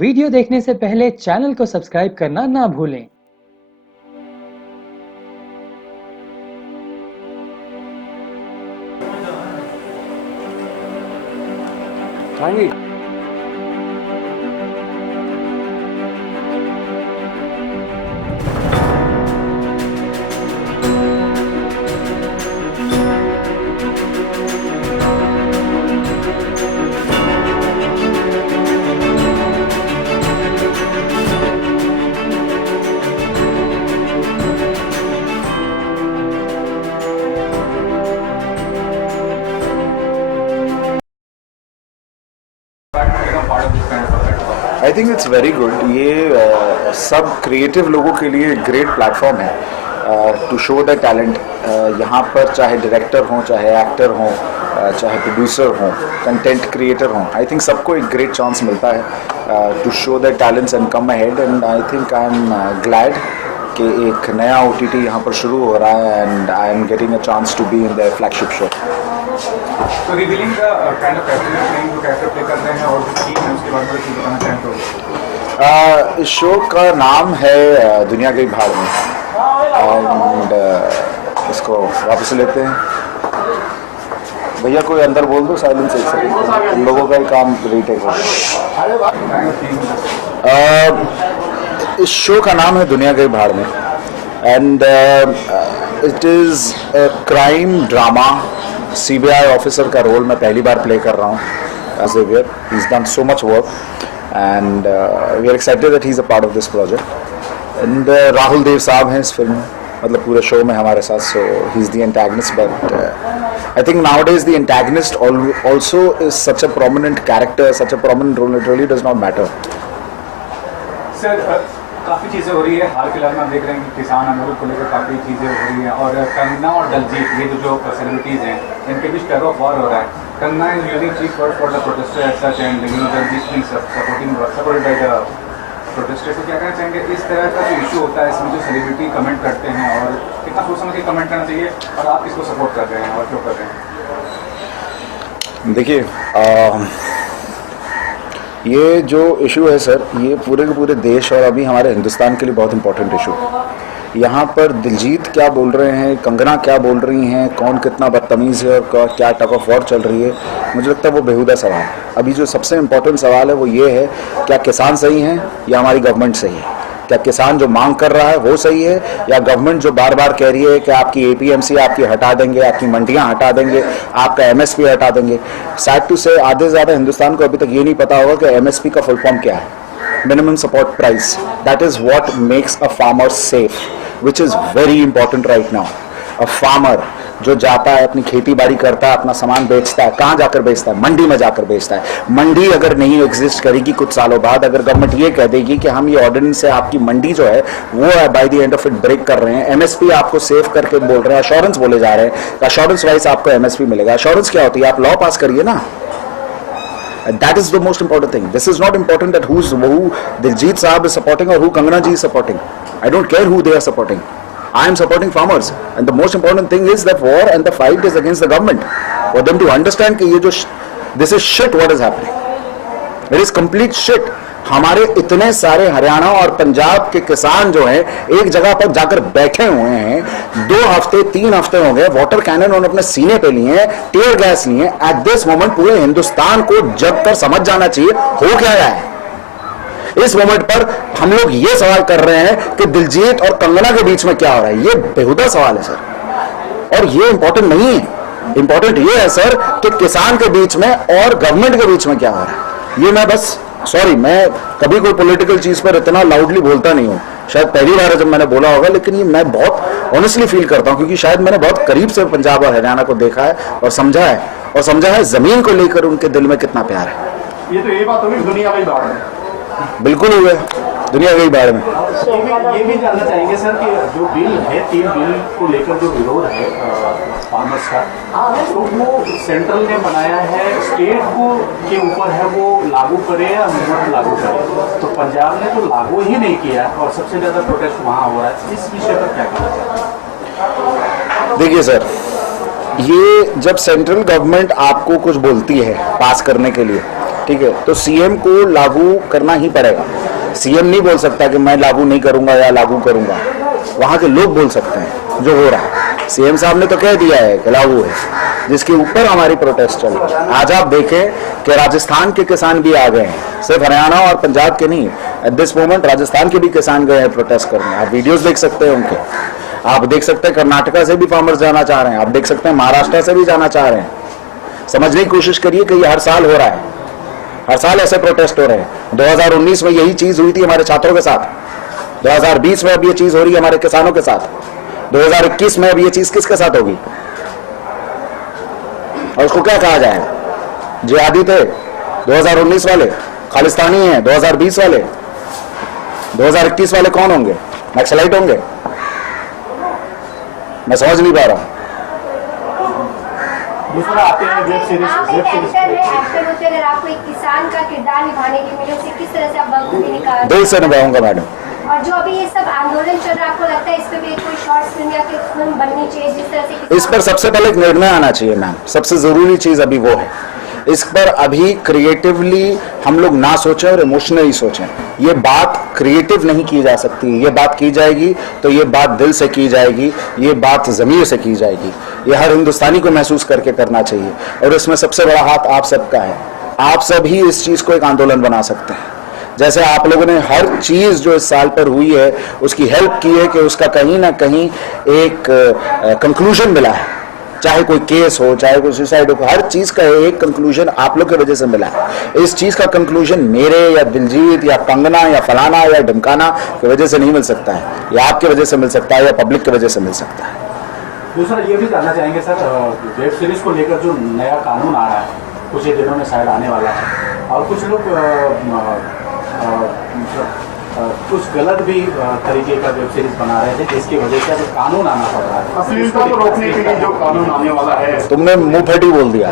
Video देखने से पहले चैनल को सब्सक्राइब करना ना भूलें। I think it's very good. ये सब क्रिएटिव लोगों के लिए ग्रेट प्लेटफॉर्म है टू शो द टैलेंट। यहाँ पर चाहे डायरेक्टर हों, चाहे एक्टर हों, चाहे प्रोड्यूसर हों, कंटेंट क्रिएटर हों, आई थिंक सबको एक ग्रेट चांस मिलता है to show the talents and come ahead. And I think I am glad कि एक नया OTT यहाँ पर शुरू हो रहा है and I am getting a chance to be in the flagship show. तो रिवीलिंग का काइंड ऑफ कैरेक्टर प्ले कर रहे हैं और जो थीम है उसके बारे में कुछ बताना चाहें तो? इस शो का नाम है दुनिया गई भाड़ में एंड इसको वापस लेते हैं। भैया कोई अंदर बोल दो, साइलेंस एक सेकंड, इन लोगों का ही काम रीटेक हो। इस शो का नाम है दुनिया गई भाड़ में and it is crime drama. CBI officer का रोल मैं पहली बार प्ले कर रहा हूँ as Xavier. He's done so much work and we are excited that he's a part of this project. And Rahul Dev साहब हैं इस फिल्म में, मतलब पूरे शो में हमारे साथ. So he's the antagonist, but I think nowadays the antagonist also is such a prominent character, such a prominent role. It really does not matter. Sir काफ़ी चीज़ें हो रही है हाल फिलहाल में, हम देख रहे हैं कि किसान आंदोलन को लेकर काफ़ी चीज़ें हो रही हैं और कंगना और दलजीत ये जो सेलिब्रिटीज़ हैं इनके बीच टग ऑफ वॉर हो रहा है. Kangana is using chief word for the protester as such and Diljit is supported by the protester. तो क्या कहना चाहेंगे इस तरह का जो इशू होता है इसमें जो सेलिब्रिटी कमेंट करते हैं और कितना सोच समझ के कमेंट करना चाहिए और आप किसको सपोर्ट कर रहे हैं और क्यों कर रहे हैं? देखिए ये जो इशू है सर, ये पूरे के पूरे देश और अभी हमारे हिंदुस्तान के लिए बहुत इंपॉर्टेंट इशू. यहाँ पर दिलजीत क्या बोल रहे हैं, कंगना क्या बोल रही हैं, कौन कितना बदतमीज़ है और क्या टग ऑफ वॉर चल रही है, मुझे लगता है वो बेहुदा सवाल है. अभी जो सबसे इम्पोर्टेंट सवाल है वो ये है, क्या किसान सही हैं या हमारी गवर्नमेंट सही है? क्या किसान जो मांग कर रहा है वो सही है या गवर्नमेंट जो बार बार कह रही है कि आपकी APMC आपकी हटा देंगे, आपकी मंडियां हटा देंगे, आपका MSP हटा देंगे? सैड टू से आधे से ज़्यादा हिंदुस्तान को अभी तक ये नहीं पता होगा कि MSP का फुल फॉर्म क्या है, minimum support price. That is what makes a farmer safe, which is very important right now. A farmer जो जाता है अपनी खेती बाड़ी करता है, अपना सामान बेचता है, कहाँ जाकर बेचता है? मंडी में जाकर बेचता है. मंडी अगर नहीं एग्जिस्ट करेगी कुछ सालों बाद, अगर गवर्नमेंट ये कह देगी कि हम ये ऑर्डिनेंस से आपकी मंडी जो है वो by the end of it break कर रहे हैं, MSP आपको सेव करके बोल रहे हैं, अश्योरेंस बोले जा रहे हैं, अश्योरेंस वाइज आपको MSP मिलेगा. अश्योरेंस क्या होती है? आप लॉ पास करिए ना. That is the most important thing. This is not important that who Diljit Saab is supporting or who Kangana ji is supporting. I don't care who they are supporting. I am supporting farmers, and the most important thing is that war and the fight is against the government. For them to understand कि ये जो this is shit what is happening. It is complete shit. हमारे इतने सारे हरियाणा और पंजाब के किसान जो हैं एक जगह पर जाकर बैठे हुए हैं, 2 हफ्ते 3 हफ्ते हो गए, वाटर कैनन उन्होंने अपने सीने पे लिए हैं, टीयर गैस लिए हैं. एट दिस मोमेंट पूरे हिंदुस्तान को जग कर समझ जाना चाहिए हो क्या रहा है. इस मोमेंट पर हम लोग ये सवाल कर रहे हैं कि दिलजीत और कंगना के बीच में क्या हो रहा है. ये बेहुदा सवाल है सर, और ये इंपॉर्टेंट नहीं है. इंपॉर्टेंट ये है सर कि किसान के बीच में और गवर्नमेंट के बीच में क्या हो रहा है. ये मैं बस सॉरी, मैं कभी कोई पॉलिटिकल चीज पर इतना लाउडली बोलता नहीं हूँ. शायद पहली बार है जब मैंने बोला होगा, लेकिन ये मैं बहुत ऑनेस्टली फील करता हूँ क्योंकि शायद मैंने बहुत करीब से पंजाब और हरियाणा को देखा है और समझा है जमीन को लेकर उनके दिल में कितना प्यार है. ये तो ये बात होगी दुनिया में बाढ़ में, बिल्कुल हुए दुनिया गई बाढ़ में. ये भी जानना चाहेंगे सर कि जो बिल है 3 बिल को लेकर जो विरोध है फार्मर्स का, तो वो सेंट्रल ने बनाया है, स्टेट को के ऊपर है वो लागू करे या मत लागू करे. तो पंजाब ने तो लागू ही नहीं किया और सबसे ज़्यादा प्रोटेस्ट वहाँ हो रहा है. इस विषय पर क्या कहना चाहिए? देखिए सर, ये जब सेंट्रल गवर्नमेंट आपको कुछ बोलती है पास करने के लिए, ठीक है, तो सीएम को लागू करना ही पड़ेगा। सीएम नहीं बोल सकता कि मैं लागू नहीं करूंगा या लागू करूंगा, वहां के लोग बोल सकते हैं जो हो रहा है। सीएम साहब ने तो कह दिया है कि लागू है, जिसके ऊपर हमारी प्रोटेस्ट चल रही है। आज आप देखें कि राजस्थान के किसान भी आ गए हैं, सिर्फ हरियाणा और पंजाब के नहीं, एट दिस मोमेंट राजस्थान के भी किसान गए हैं प्रोटेस्ट करने। आप वीडियोस देख सकते हैं उनके, आप देख सकते हैं कर्नाटका से भी फार्मर्स जाना चाह रहे हैं, आप देख सकते हैं महाराष्ट्र से भी जाना चाह रहे हैं। समझने की कोशिश करिए कि ये हर साल हो रहा है, हर साल ऐसे प्रोटेस्ट हो रहे हैं। 2019 में यही चीज हुई थी हमारे छात्रों के साथ, 2020 में अब ये चीज हो रही है हमारे किसानों के साथ, 2021 में अब ये चीज किसके साथ होगी? और उसको क्या कहा जाएगा? जिहादी थे 2019 वाले, खालिस्तानी हैं 2020 वाले, 2021 वाले कौन होंगे? नक्सलाइट होंगे? मैं समझ नहीं पा रहा हूं। दूसरा आते हैं वेब सीरीज। एक्टर होते अगर आपको एक किसान का किरदार निभाने के मिले, उसे किस तरह से आप बखूबी निकाल? दिल से निभाऊंगा मैडम। और जो अभी ये सब आंदोलन चल रहा है, आपको लगता है इस पे भी कोई शॉर्ट फिल्म या कोई फिल्म बननी चाहिए जिस तरह से इस पर सबसे पहले एक निर्णय आना चाहिए मैम, सबसे जरूरी चीज अभी वो है। इस पर अभी क्रिएटिवली हम लोग ना सोचें और इमोशनली सोचें। ये बात क्रिएटिव नहीं की जा सकती, ये बात की जाएगी तो ये बात दिल से की जाएगी, ये बात ज़मीर से की जाएगी। ये हर हिंदुस्तानी को महसूस करके करना चाहिए और इसमें सबसे बड़ा हाथ आप सबका है। आप सब ही इस चीज़ को एक आंदोलन बना सकते हैं। जैसे आप लोगों ने हर चीज़ जो इस साल पर हुई है उसकी हेल्प की है कि उसका कहीं ना कहीं एक कंक्लूजन मिला है, चाहे कोई केस हो, चाहे कोई सुसाइड हो, हर चीज का एक कंक्लूजन आप लोग की वजह से मिला है। इस चीज का कंक्लूजन मेरे या दिलजीत या कंगना या फलाना या ढमकाना की वजह से नहीं मिल सकता है, या आपकी वजह से मिल सकता है या पब्लिक की वजह से मिल सकता है। दूसरा ये भी जानना चाहेंगे सर, वेब सीरीज को लेकर जो नया कानून आ रहा है कुछ ही दिनों में शायद आने वाला है, और कुछ लोग कुछ गलत भी तरीके का वेब सीरीज बना रहे थे, जिसकी वजह से अब कानून आना पड़ रहा है। अश्लीलता को रोकने के लिए जो कानून आने वाला है, तुमने मुंह फटी बोल दिया।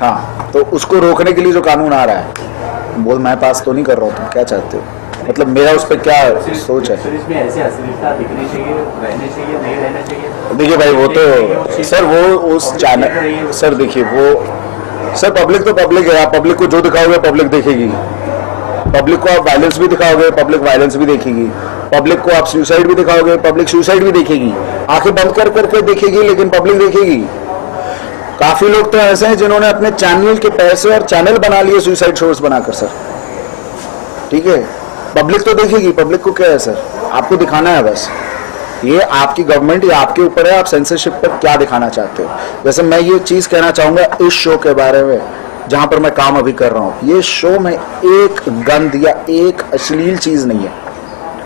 हाँ, तो उसको रोकने के लिए जो कानून आ रहा है, बोल मैं पास तो नहीं कर रहा हूँ, तुम क्या चाहते हो? मतलब मेरा उस पर क्या सोच है? सीरीज में ऐसे अश्लीलता दिखनी चाहिए, रहने चाहिए, नहीं रहना चाहिए? देखिए भाई, वो तो सर वो उस चैनल, सर देखिए वो सर पब्लिक तो पब्लिक है, आप पब्लिक को जो दिखाओगे पब्लिक देखेगी। पब्लिक को आप वायलेंस भी दिखाओगे, पब्लिक वायलेंस भी देखेगी। पब्लिक को आप सुसाइड भी दिखाओगे, पब्लिक सुसाइड भी देखेगी। आंखें बंद कर करके देखेगी, लेकिन पब्लिक देखेगी। काफी लोग तो ऐसे हैं जिन्होंने अपने चैनल के पैसे और चैनल बना लिए सुसाइड शोज बनाकर सर, ठीक है। पब्लिक तो देखेगी, पब्लिक को क्या है सर, आपको दिखाना है बस। ये आपकी गवर्नमेंट या आपके ऊपर है, आप सेंसरशिप पर क्या दिखाना चाहते हो। वैसे मैं ये चीज कहना चाहूंगा इस शो के बारे में जहां पर मैं काम अभी कर रहा हूं, ये शो में एक गंद या एक अश्लील चीज नहीं है,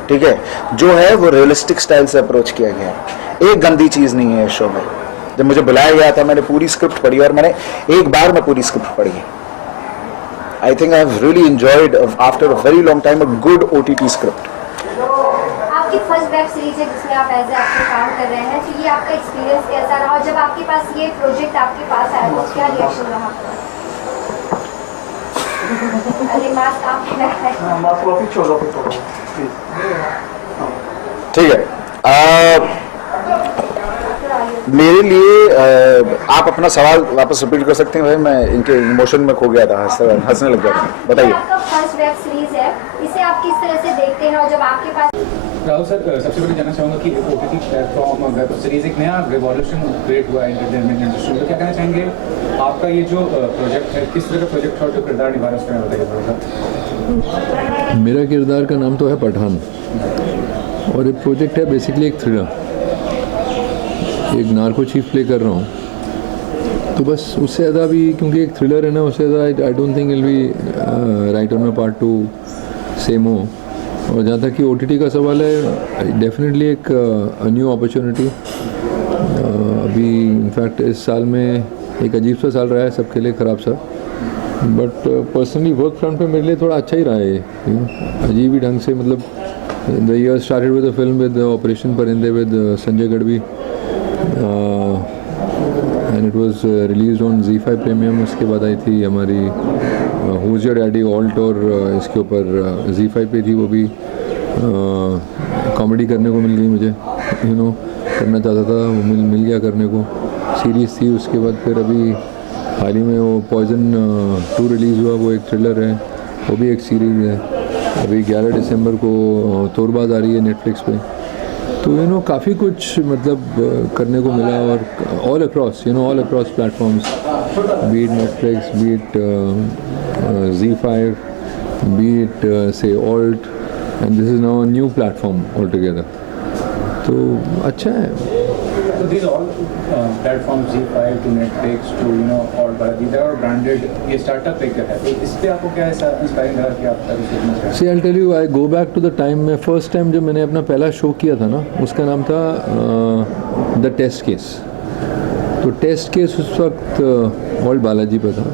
ठीक है। जो है वो रियलिस्टिक स्टाइल से अप्रोच किया गया है, एक गंदी चीज नहीं है इस शो में। जब मुझे बुलाया गया था, मैंने पूरी स्क्रिप्ट पढ़ी और मैंने एक बार में पूरी स्क्रिप्ट पढ़ी है। आई think I have really enjoyed after a very long time a good OTT script. आपकी फर्स्ट वेब सीरीज है जिसमें आप एज ए एक्टर काम कर रहे हैं, तो ये आपका एक्सपीरियंस कैसा रहा? और जब आपके पास ये प्रोजेक्ट आपके पास आया तो क्या रिएक्शन रहा? ठीक है, मेरे लिए आप अपना सवाल वापस रिपीट कर सकते हैं भाई, मैं इनके इमोशन में खो गया था, हंसने लग गया था। बताइए। आपका फर्स्ट वेब सीरीज है, इसे आप किस तरह से देखते हैं? और जब आपके पास राहुल सर, सबसे पहले जानना चाहूँगा कि OTT प्लेटफॉर्म वेब सीरीज एक नया रिवॉल्यूशन क्रिएट हुआ है एंटरटेनमेंट इंडस्ट्री में, क्या कहना चाहेंगे? आपका ये जो प्रोजेक्ट है, किस तरह का प्रोजेक्ट और जो किरदार निभा रहा है, उसके बारे में बताइए थोड़ा सा। मेरा किरदार का नाम तो है पठान, और ये प्रोजेक्ट है बेसिकली एक थ्रिलर। एक नार्को चीफ प्ले कर रहा हूँ, तो बस उससे ज़्यादा भी, क्योंकि एक थ्रिलर है ना, उससे ज़्यादा I don't think will be right on my part two से मोर। और जहाँ तक कि OTT का सवाल है, डेफिनेटली एक न्यू अपॉर्चुनिटी। अभी इनफैक्ट इस साल में एक अजीब सा साल रहा है सबके लिए, ख़राब सा, बट पर्सनली वर्क फ्रंट पे मेरे लिए थोड़ा अच्छा ही रहा है ये, अजीब ही ढंग से। मतलब the year started with a film with operation Parinde with Sanjay Gadhvi, and it was released on ZEE5 premium. उसके बाद आई थी हमारी हुज योर डैडी ऑल्ट, और इसके ऊपर ZEE5 पे थी, वो भी कॉमेडी करने को मिल गई मुझे, करना चाहता था वो मिल गया करने को। सीरीज़ थी, उसके बाद फिर अभी हाल ही में वो पॉइजन 2 रिलीज़ हुआ, वो एक थ्रिलर है, वो भी एक सीरीज़ है। अभी 11 दिसंबर को तोरबाज आ रही है नेटफ्लिक्स पे। तो काफ़ी कुछ मतलब करने को मिला, और all across platforms, B it Netflix, B it Z5, be it say Alt, and this is now a new platform altogether. तो अच्छा है। So these all platforms, Z5 to Netflix to Alt, these are all branded. ये startup एक है, तो इस पे आपको क्या ऐसा इंस्पायरिंग लगा कि आप अभी सोचना चाहते हैं? See, I'll tell you, I go back to the time में फर्स्ट टाइम जब मैंने अपना पहला शो किया था ना, उसका नाम था द टेस्ट केस। तो टेस्ट केस उस वक्त ऑल्ट बालाजी पे था,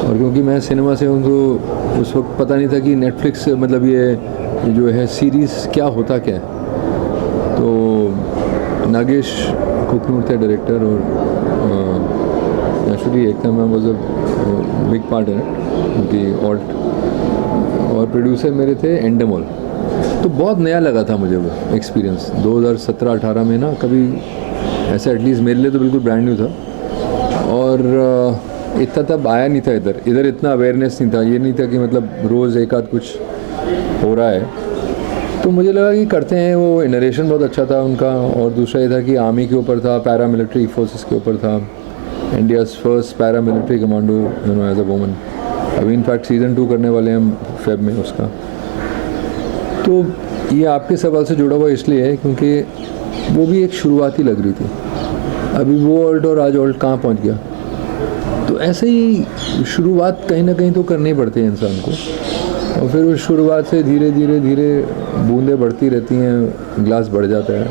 और क्योंकि मैं सिनेमा से हूँ तो उस वक्त पता नहीं था कि नेटफ्लिक्स मतलब ये जो है सीरीज़ क्या होता क्या है। तो नागेश कुकनूर थे डायरेक्टर, और naturally Ekta ma'am was a big part in it, उनकी ऑल्ट, और प्रोड्यूसर मेरे थे एंडेमोल। तो बहुत नया लगा था मुझे वो एक्सपीरियंस 2017-18 में ना, कभी ऐसा एटलीस्ट मेरे लिए तो बिल्कुल ब्रांड न्यू था, और इतना तब आया नहीं था इधर इतना अवेयरनेस नहीं था, ये नहीं था कि मतलब रोज़ एक आध कुछ हो रहा है। तो मुझे लगा कि करते हैं, वो नरेशन बहुत अच्छा था उनका, और दूसरा ये था कि आर्मी के ऊपर था, पैरामिलिट्री फोर्सेस के ऊपर था, India's first paramilitary commando as a woman. अभी इनफैक्ट सीज़न 2 करने वाले हैं हम फेब में उसका। तो ये आपके सवाल से जुड़ा हुआ इसलिए है क्योंकि वो भी एक शुरुआत ही लग रही थी। अभी वो ऑल्ट और आज ऑल्ट कहाँ पहुँच गया। तो ऐसे ही शुरुआत कहीं ना कहीं तो करनी पड़ती है इंसान को, और फिर उस शुरुआत से धीरे धीरे बूंदें बढ़ती रहती हैं, ग्लास बढ़ जाता है,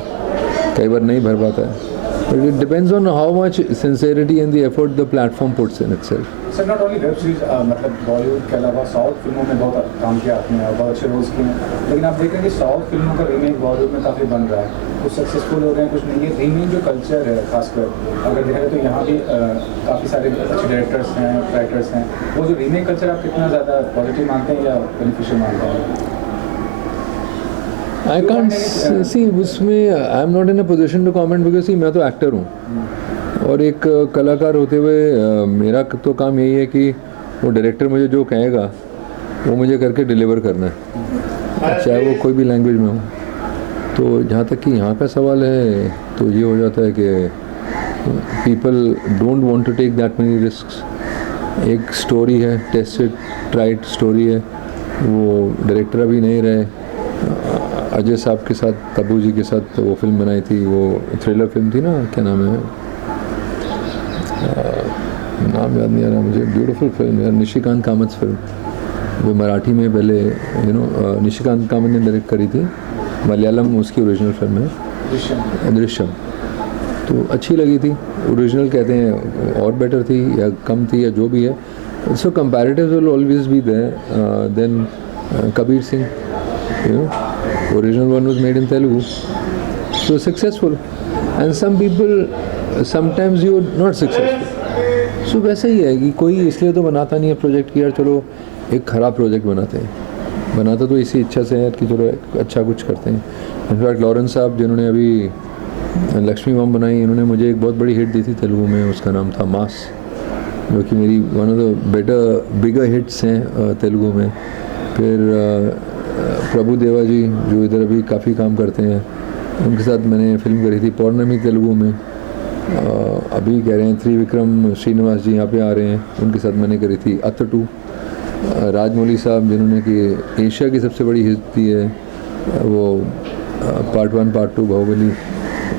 कई बार नहीं भर पाता है। But it depends on how much sincerity and the effort the platform puts in itself. Sir not only web series, मतलब बॉलीवुड के अलावा साउथ फिल्मों में बहुत काम किया आपने और बहुत अच्छे रोल्स किए हैं, लेकिन आप देख रहे हैं कि साउथ फिल्मों का रीमेक बॉलीवुड में काफ़ी बन रहा है, कुछ सक्सेसफुल हो रहे हैं, कुछ नहीं। ये रीमेक जो कल्चर है खासकर अगर देखा जाए तो यहाँ भी काफ़ी सारे अच्छे डायरेक्टर्स हैं, राइटर्स हैं, वो जो रीमेक कल्चर आप कितना ज़्यादा पॉजिटिव मानते हैं या बेनिफिशियल मानते हैं? आई कांट सी, उसमें I am not in a position to comment, because see मैं तो एक्टर हूँ, और एक कलाकार होते हुए मेरा तो काम यही है कि वो डायरेक्टर मुझे जो कहेगा वो मुझे करके डिलीवर करना है, चाहे वो कोई भी लैंग्वेज में हो। तो जहाँ तक कि यहाँ का सवाल है तो ये हो जाता है कि people don't want to take that many risks. एक स्टोरी है, टेस्टेड ट्राइड स्टोरी है, वो डायरेक्टर अभी नहीं रहे, अजय साहब के साथ, तब्बू जी के साथ वो फिल्म बनाई थी, वो थ्रिलर फिल्म थी ना, क्या नाम है, नाम याद नहीं आ रहा मुझे, ब्यूटीफुल फिल्म यार, निशिकांत कामत फिल्म, जो मराठी में पहले निशिकांत कामत ने डायरेक्ट करी थी, मलयालम उसकी ओरिजिनल फिल्म है दृश्यम। तो अच्छी लगी थी, ओरिजिनल कहते हैं, और बेटर थी या कम थी या जो भी है। So comparatives will always be there then Kabir Singh, original one was made in Telugu, so successful, and some people sometimes you're not successful। so वैसे ही है कि कोई इसलिए तो बनाता नहीं है प्रोजेक्ट कि यार चलो एक ख़राब प्रोजेक्ट बनाते हैं, बनाता तो इसी इच्छा से है कि चलो अच्छा कुछ करते हैं। इनफैक्ट लॉरेंस साहब जिन्होंने अभी लक्ष्मी बम बनाई, इन्होंने मुझे एक बहुत बड़ी हिट दी थी तेलुगु में, उसका नाम था मास, जो कि मेरी one of the bigger hits हैं तेलुगु में। फिर प्रभु देवा जी जो इधर अभी काफ़ी काम करते हैं, उनके साथ मैंने फिल्म करी थी पौर्णमी तेलुगु में। अभी कह रहे हैं त्रिविक्रम श्रीनिवास जी यहाँ पे आ रहे हैं, उनके साथ मैंने करी थी अत्तटू। राजमौली साहब जिन्होंने कि एशिया की सबसे बड़ी हिट दी है वो पार्ट 1 पार्ट 2 बाहुबली,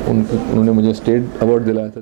उन्होंने मुझे स्टेट अवार्ड दिलाया था।